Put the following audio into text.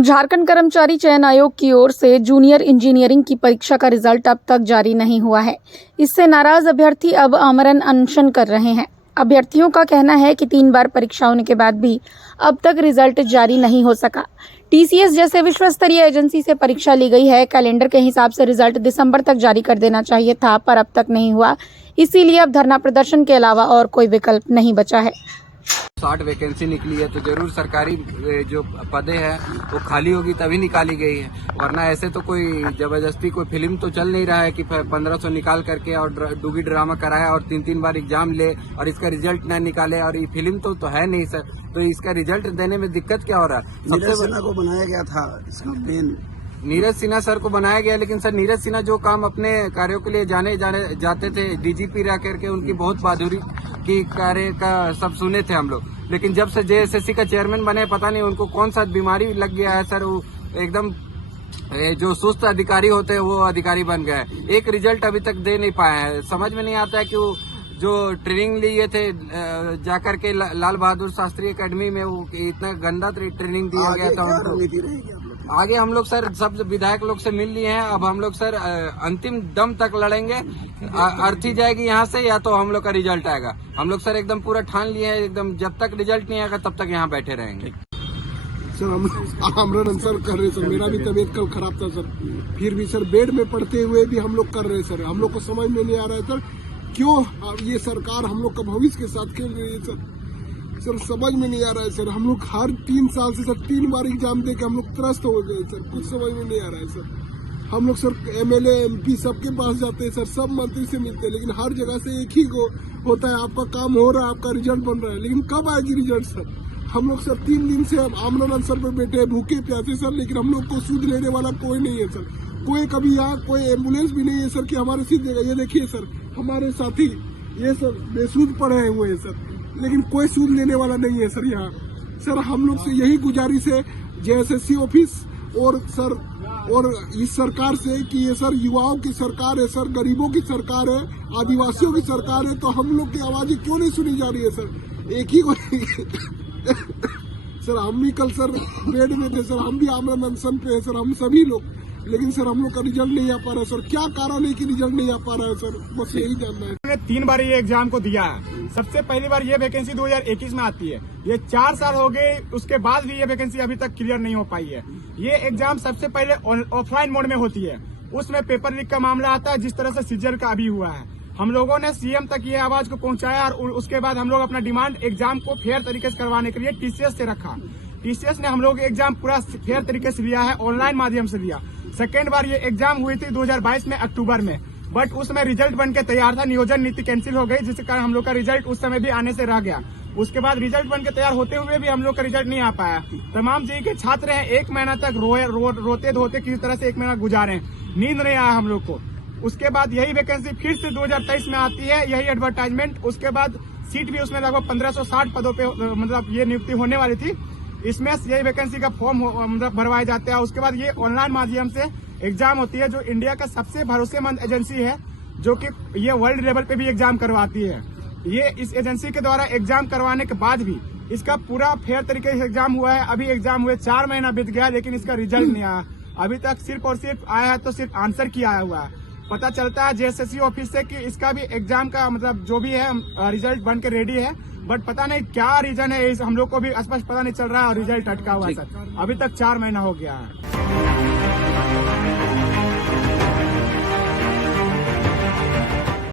झारखंड कर्मचारी चयन आयोग की ओर से जूनियर इंजीनियरिंग की परीक्षा का रिजल्ट अब तक जारी नहीं हुआ है। इससे नाराज अभ्यर्थी अब आमरण अनशन कर रहे हैं। अभ्यर्थियों का कहना है कि 3 बार परीक्षा होने के बाद भी अब तक रिजल्ट जारी नहीं हो सका। टीसीएस जैसे विश्व स्तरीय एजेंसी से परीक्षा ली गई है। कैलेंडर के हिसाब से रिजल्ट दिसंबर तक जारी कर देना चाहिए था, पर अब तक नहीं हुआ। इसीलिए अब धरना प्रदर्शन के अलावा और कोई विकल्प नहीं बचा है। 60 वैकेंसी निकली है तो जरूर सरकारी जो पदे हैं वो खाली होगी तभी निकाली गई है, वरना ऐसे तो कोई जबरदस्ती कोई फिल्म तो चल नहीं रहा है कि 1500 निकाल करके और डूगी ड्रामा कराया और 3 बार एग्जाम ले और इसका रिजल्ट न निकाले। और ये फिल्म तो है नहीं सर, तो इसका रिजल्ट देने में दिक्कत क्या हो रहा है? नीरज सिन्हा को बनाया गया था इसका मेन। नीरज सिन्हा सर को बनाया गया, लेकिन सर नीरज सिन्हा जो काम अपने कार्यों के लिए जाते थे, डीजीपी रह करके उनकी बहुत बहादुरी की कार्य का सब सुने थे हम लोग। लेकिन जब से जेएसएससी का चेयरमैन बने, पता नहीं उनको कौन सा बीमारी लग गया है सर, वो एकदम जो सुस्त अधिकारी होते हैं वो अधिकारी बन गए। एक रिजल्ट अभी तक दे नहीं पाए हैं। समझ में नहीं आता है कि वो जो ट्रेनिंग लिए थे जाकर के लाल बहादुर शास्त्री एकेडमी में, वो इतना गंदा ट्रेनिंग दिया गया था उनको। आगे हम लोग सर सब विधायक लोग से मिल लिए हैं। अब हम लोग सर अंतिम दम तक लड़ेंगे। अर्थी जाएगी यहाँ से या तो हम लोग का रिजल्ट आएगा। हम लोग सर एकदम पूरा ठान लिए हैं, एकदम जब तक रिजल्ट नहीं आएगा तब तक यहाँ बैठे रहेंगे। सर हम आमरण अनशन कर रहे सर। मेरा भी तबीयत कल खराब था सर, फिर भी सर बेड में पड़ते हुए भी हम लोग कर रहे सर। हम लोग को समझ में नहीं आ रहा है सर, क्यों ये सरकार हम लोग का भविष्य के साथ खेल रही है सर। सर समझ में नहीं आ रहा है सर। हम लोग हर 3 साल से सर 3 बार एग्जाम दे के हम लोग त्रस्त हो गए सर। कुछ समझ में नहीं आ रहा है सर। हम लोग सर एमएलए एमपी सबके पास जाते हैं सर, सब मंत्री से मिलते हैं, लेकिन हर जगह से एक ही को होता है, आपका काम हो रहा है, आपका रिजल्ट बन रहा है, लेकिन कब आएगी रिजल्ट सर? हम लोग सर 3 दिन से आमरण अनशन पर बैठे हैं, भूखे प्यासे सर, लेकिन हम लोग को सूद लेने वाला कोई नहीं है सर। कोई कभी यहाँ कोई एम्बुलेंस भी नहीं है सर कि हमारे सीट देगा। ये देखिए सर, हमारे साथी ये सर बेसूद पड़े हुए हैं सर, लेकिन कोई सूद लेने वाला नहीं है सर यहाँ। सर हम लोग से यही गुजारिश है जेएसएससी ऑफिस और सर और इस सरकार से कि ये सर युवाओं की सरकार है सर, गरीबों की सरकार है, आदिवासियों की सरकार है, तो हम लोग की आवाजें क्यों नहीं सुनी जा रही है सर? एक ही को सर हम भी कल सर बेड में थे सर, हम भी आमरण अनशन पे है सर, हम सभी लोग, लेकिन सर हम लोग का रिजल्ट नहीं आ पा रहा है सर। क्या कारण है कि रिजल्ट नहीं आ पा रहा है सर? बस यही जानना है। मैंने 3 बार ये एग्जाम को दिया है। सबसे पहली बार ये वैकेंसी 2021 में आती है। ये 4 साल हो गए, उसके बाद भी ये वैकेंसी अभी तक क्लियर नहीं हो पाई है। ये एग्जाम सबसे पहले ऑफलाइन मोड में होती है, उसमें पेपर लीक का मामला आता है, जिस तरह से सीजर का अभी हुआ है। हम लोगों ने सीएम तक ये आवाज को पहुंचाया और उसके बाद हम लोग अपना डिमांड एग्जाम को फेयर तरीके से करवाने के लिए टीसीएस से रखा। टीसीएस ने हम लोग एग्जाम पूरा फेयर तरीके से लिया है, ऑनलाइन माध्यम से लिया। सेकेंड बार ये एग्जाम हुई थी 2022 में अक्टूबर में, बट उसमें रिजल्ट बन के तैयार था, नियोजन नीति कैंसिल हो गई, जिसके कारण हम लोग का रिजल्ट उस समय भी आने से रह गया। उसके बाद रिजल्ट बन के तैयार होते हुए भी हम लोग का रिजल्ट नहीं आ पाया। तमाम जेईई के छात्र हैं, 1 महीना तक रोते धोते किसी तरह से 1 महीना गुजारे, नींद नहीं आया हम लोग को। उसके बाद यही वैकेंसी फिर से 2023 में आती है, यही एडवर्टाइजमेंट। उसके बाद सीट भी उसमें लगभग 1560 पदों पे मतलब ये नियुक्ति होने वाली थी। इसमें यही वैकेंसी का फॉर्म मतलब भरवाए जाते हैं। उसके बाद ये ऑनलाइन माध्यम से एग्जाम होती है, जो इंडिया का सबसे भरोसेमंद एजेंसी है, जो कि ये वर्ल्ड लेवल पे भी एग्जाम करवाती है। ये इस एजेंसी के द्वारा एग्जाम करवाने के बाद भी इसका पूरा फेयर तरीके से एग्जाम हुआ है। अभी एग्जाम हुए 4 महीना बीत गया, लेकिन इसका रिजल्ट नहीं आया अभी तक। सिर्फ और सिर्फ आया है तो सिर्फ आंसर की आया हुआ है। पता चलता है जेएसएससी ऑफिस से कि इसका भी एग्जाम का मतलब जो भी है रिजल्ट बन के रेडी है, बट पता नहीं क्या रीजन है, हम लोग को भी स्पष्ट पता नहीं चल रहा है और रिजल्ट अटका हुआ है सर। अभी तक 4 महीना हो गया है।